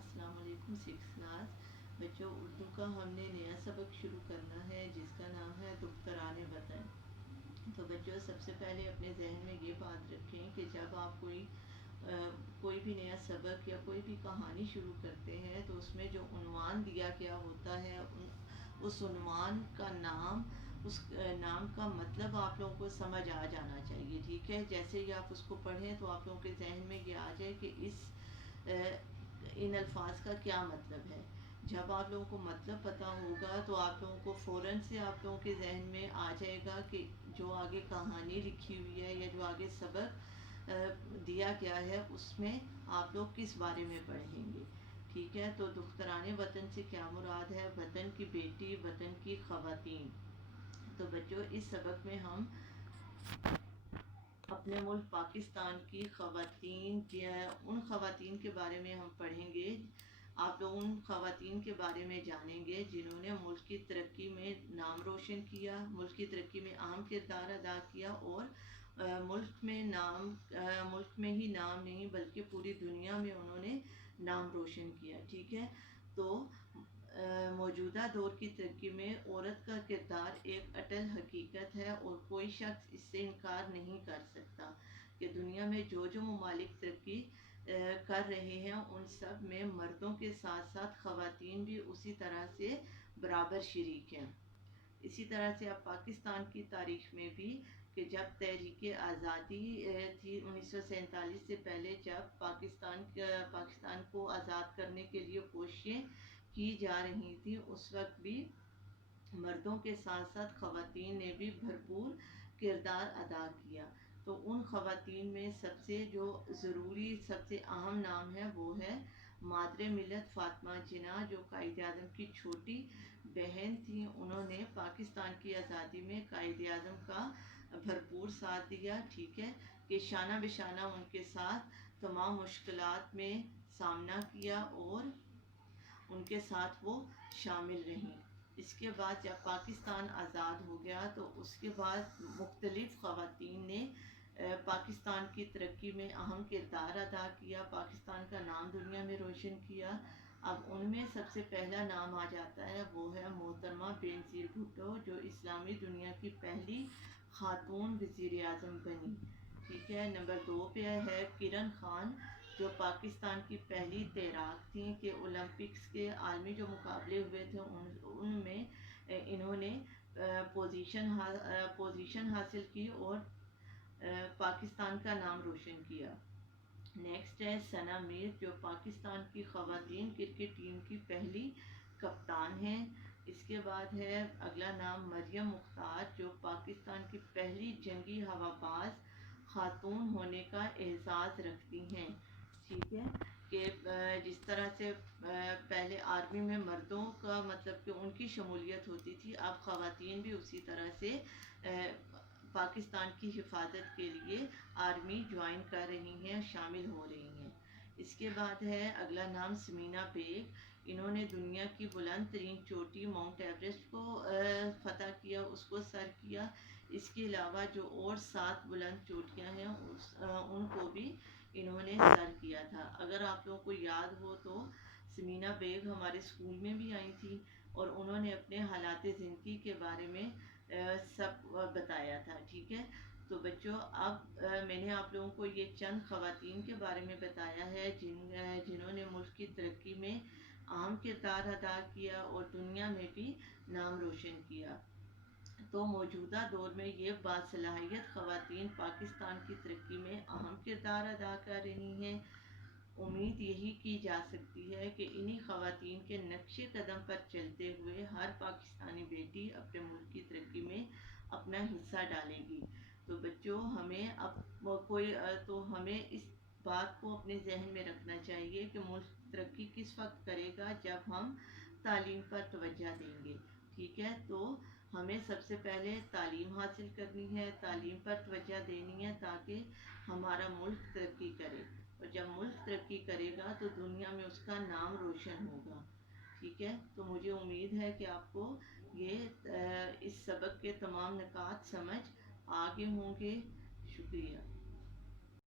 السلام علیکم six class بچوں، اردو کا ہم نے نیا سبق شروع کرنا ہے جس کا نام ہے دختران وطن۔ تو بچوں، سب سے پہلے اپنے ذہن میں یہ بات رکھیں کہ جب آپ کوئی بھی نیا سبق یا کوئی بھی کہانی شروع کرتے ہیں تو اس میں جو عنوان دیا گیا ہوتا ہے اس عنوان کا نام، اس نام کا مطلب آپ لوگوں کو سمجھ آ جانا چاہیے، ٹھیک ہے؟ جیسے ہی آپ اس کو پڑھیں تو آپ لوگوں کے ذہن میں یہ آ جائے کہ ان الفاظ کا کیا مطلب ہے۔ جب آپ لوگوں کو مطلب پتہ ہوگا تو آپ لوگوں کو فوراً سے آپ لوگوں کے ذہن میں آ جائے گا کہ جو آگے کہانی لکھی ہوئی ہے یا جو آگے سبق دیا گیا ہے اس میں آپ لوگ کس بارے میں پڑھیں گے، ٹھیک ہے؟ تو دختران وطن سے کیا مراد ہے؟ وطن کی بیٹی، وطن کی خواتین۔ تو بچوں، اس سبق میں ہم اپنے ملک پاکستان کی خواتین، ان خواتین کے بارے میں ہم پڑھیں گے۔ آپ لوگ ان خواتین کے بارے میں جانیں گے جنہوں نے ملک کی ترقی میں نام روشن کیا، ملک کی ترقی میں اہم کردار ادا کیا، اور ملک میں ہی نام نہیں بلکہ پوری دنیا میں انہوں نے نام روشن کیا، ٹھیک ہے؟ تو موجودہ دور کی ترقی میں عورت کا کردار ایک اٹل حقیقت ہے اور کوئی شخص اس سے انکار نہیں کر سکتا کہ دنیا میں جو ممالک ترقی کر رہے ہیں ان سب میں مردوں کے ساتھ ساتھ خواتین بھی اسی طرح سے برابر شریک ہیں۔ اسی طرح سے اب پاکستان کی تاریخ میں بھی کہ جب تحریک آزادی تھی 1947 سے پہلے، جب پاکستان کو آزاد کرنے کے لیے کوششیں کی جا رہی تھیں، اس وقت بھی مردوں کے ساتھ ساتھ خواتین نے بھی بھرپور کردار ادا کیا۔ تو ان خواتین میں سب سے جو ضروری، سب سے اہم نام ہے وہ ہے مادر ملت فاطمہ جناح، جو قائد اعظم کی چھوٹی بہن تھیں۔ انہوں نے پاکستان کی آزادی میں قائد اعظم کا بھرپور ساتھ دیا، ٹھیک ہے؟ کہ شانہ بشانہ ان کے ساتھ تمام مشکلات میں سامنا کیا اور ان کے ساتھ وہ شامل رہیں۔ اس کے بعد جب پاکستان آزاد ہو گیا تو اس کے بعد مختلف خواتین نے پاکستان کی ترقی میں اہم کردار ادا کیا، پاکستان کا نام دنیا میں روشن کیا۔ اب ان میں سب سے پہلا نام آ جاتا ہے، وہ ہے محترمہ بینظیر بھٹو، جو اسلامی دنیا کی پہلی خاتون وزیر اعظم بنی، ٹھیک ہے؟ نمبر 2 پہ ہے کرن خان، جو پاکستان کی پہلی تیراک تھیں کہ اولمپکس کے عالمی جو مقابلے ہوئے تھے ان میں انہوں نے پوزیشن حاصل کی اور پاکستان کا نام روشن کیا۔ نیکسٹ ہے ثنا میر، جو پاکستان کی خواتین کرکٹ ٹیم کی پہلی کپتان ہیں۔ اس کے بعد ہے اگلا نام مریم مختار، جو پاکستان کی پہلی جنگی ہواباز خاتون ہونے کا اعزاز رکھتی ہیں، ٹھیک ہے؟ کہ جس طرح سے پہلے آرمی میں مردوں کا مطلب کہ ان کی شمولیت ہوتی تھی، اب خواتین بھی اسی طرح سے پاکستان کی حفاظت کے لیے آرمی جوائن کر رہی ہیں، شامل ہو رہی ہیں۔ اس کے بعد ہے اگلا نام سمینا بیگ، انہوں نے دنیا کی بلند ترین چوٹی ماؤنٹ ایوریسٹ کو فتح کیا، اس کو سر کیا۔ اس کے علاوہ جو اور 7 بلند چوٹیاں ہیں ان کو بھی انہوں نے سر کیا تھا۔ اگر آپ لوگوں کو یاد ہو تو سمینا بیگ ہمارے اسکول میں بھی آئی تھی اور انہوں نے اپنے حالات زندگی کے بارے میں سب بتایا تھا، ٹھیک ہے؟ تو بچوں، اب میں نے آپ لوگوں کو یہ چند خواتین کے بارے میں بتایا ہے جنہوں نے ملک کی ترقی میں اہم کردار ادا کیا اور دنیا میں بھی نام روشن کیا۔ تو موجودہ دور میں یہ باصلاحیت خواتین پاکستان کی ترقی میں اہم کردار ادا کر رہی ہیں۔ امید یہی کی جا سکتی ہے کہ انہی خواتین کے نقش قدم پر چلتے ہوئے ہر پاکستانی بیٹی اپنے ملک کی ترقی میں اپنا حصہ ڈالے گی۔ تو بچوں، ہمیں اس بات کو اپنے ذہن میں رکھنا چاہیے کہ ملک ترقی کس وقت کرے گا؟ جب ہم تعلیم پر توجہ دیں گے، ٹھیک ہے؟ تو ہمیں سب سے پہلے تعلیم حاصل کرنی ہے، تعلیم پر توجہ دینی ہے تاکہ ہمارا ملک ترقی کرے، اور جب ملک ترقی کرے گا تو دنیا میں اس کا نام روشن ہوگا، ٹھیک ہے؟ تو مجھے امید ہے کہ آپ کو اس سبق کے تمام نکات سمجھ آگے ہوں گے۔ شکریہ۔